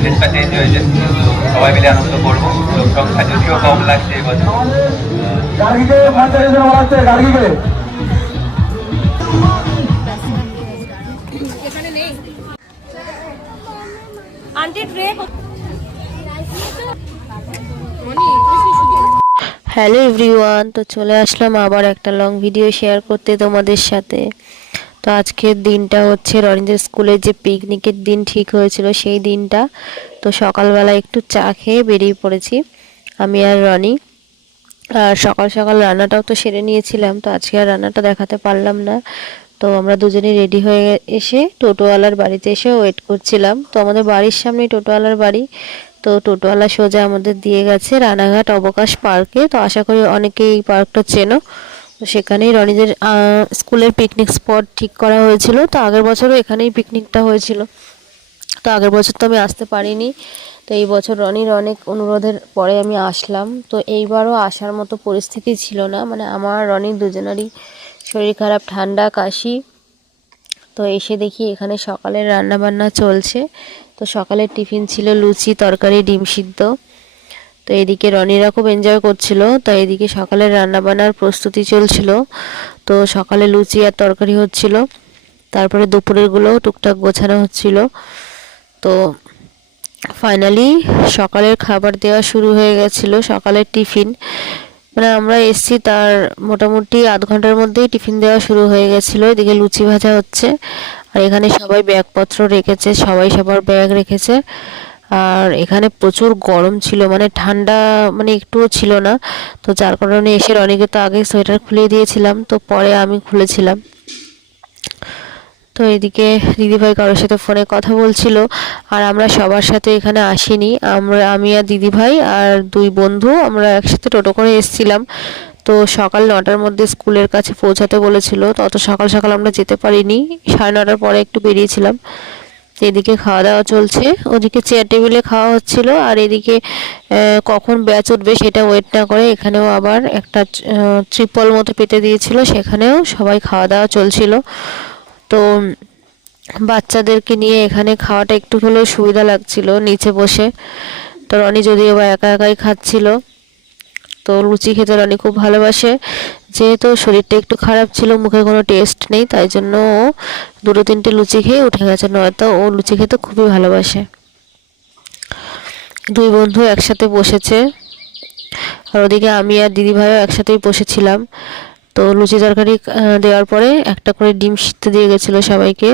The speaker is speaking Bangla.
ড্রেসটা চেঞ্জ হয়েছে, সবাই মিলে আনন্দ করবো। লোক সংখ্যা যদিও কম লাগছে এবছর। হ্যালো এভরিওয়ান, তো চলে আসলাম আবার একটা লং ভিডিও শেয়ার করতে তোমাদের সাথে। তো আজকের দিনটা হচ্ছে রনিদের স্কুলে যে পিকনিকের দিন ঠিক হয়েছিল সেই দিনটা। তো সকালবেলা একটু চা খেয়ে বেরিয়ে পড়েছি আমি আর রনি। আর সকাল সকাল রান্নাটাও তো সেরে নিয়েছিলাম, তো আজকে আর রান্নাটা দেখাতে পারলাম না। তো আমরা দুজনেই রেডি হয়ে এসে টোটোওয়ালার বাড়িতে এসে ওয়েট করছিলাম। তো আমাদের বাড়ির সামনেই টোটোওয়ালার বাড়ি। তো টোটোওয়ালা সোজা আমাদের দিয়ে গেছে রানাঘাট অবকাশ পার্কে। তো আশা করি অনেকেই এই পার্কটা চেনো। তো সেখানেই রনিদের স্কুলের পিকনিক স্পট ঠিক করা হয়েছিল। তো আগের বছরও এখানেই পিকনিকটা হয়েছিল। তো আগের বছর তো আমি আসতে পারিনি, তো এই বছর রনির অনেক অনুরোধের পরে আমি আসলাম। তো এইবারও আসার মতো পরিস্থিতি ছিল না, মানে আমার রনির দুজনেরই শরীর খারাপ, ঠান্ডা কাশি। তো এসে দেখি এখানে সকালের রান্না বান্না চলছে। তো সকালের টিফিন ছিল লুচি, তরকারি, ডিম সিদ্ধ। তো এদিকে রনিরা খুব এনজয় করছিল। তো এদিকে সকালের রান্না বান্নার প্রস্তুতি চলছিল। তো সকালে লুচি আর তরকারি হচ্ছিল, তারপরে দুপুরেরগুলোও টুকটাক গোছানো হচ্ছিল। তো ফাইনালি সকালের খাবার দেওয়া শুরু হয়ে গেছিলো। সকালের টিফিন মানে আমরা এসছি তার মোটামুটি আধ ঘন্টার মধ্যেই টিফিন দেওয়া শুরু হয়ে গেছিলো। এদিকে লুচি ভাজা হচ্ছে, আর এখানে সবাই ব্যাগপত্র রেখেছে, সবাই সবার ব্যাগ রেখেছে। আর এখানে প্রচুর গরম ছিল, মানে ঠান্ডা মানে একটুও ছিল না। তো যার কারণে এসে অনেকে তো আগে সোয়েটার খুলিয়ে দিয়েছিলাম, তো পরে আমি খুলেছিলাম। তো এদিকে দিদিভাই কারোর সাথে ফোনে কথা বলছিল। আর আমরা সবার সাথে এখানে আসিনি, আমি আর দিদিভাই আর দুই বন্ধু আমরা একসাথে টোটো করে এসেছিলাম। তো সকাল 9টার মধ্যে স্কুলের কাছে পৌঁছাতে বলেছিল, তো অত সকাল সকাল আমরা যেতে পারিনি, 9:30টার পরে একটু বেরিয়েছিলাম। এদিকে খাওয়া দাওয়া চলছে, ওদিকে চেয়ার টেবিলে খাওয়া হচ্ছিল। আর এদিকে কখন ব্যাচ উঠবে সেটা ওয়েট না করে এখানেও আবার একটা ত্রিপল মতো পেতে দিয়েছিল, সেখানেও সবাই খাওয়া দাওয়া চলছিল। তো বাচ্চাদেরকে নিয়ে এখানে খাওয়াটা একটু হলেও সুবিধা লাগছিল নিচে বসে। তো রনি যদিও বা একা একাই খাচ্ছিল। তো লুচি খেতে রনি খুব ভালোবাসে, যেহেতু শরীরটা একটু খারাপ ছিল, মুখে কোনো টেস্ট নেই, তাই জন্য ও 2-3টে লুচি খেয়ে উঠে গেছে, নয়তো ও লুচি খেতে খুবই ভালোবাসে। দুই বন্ধু একসাথে বসেছে, আর ওদিকে আমি আর দিদিভাইও একসাথেই বসেছিলাম। তো লুচি তরকারি দেওয়ার পরে একটা করে ডিম সিদ্ধ দিয়ে গেছিলো সবাইকে।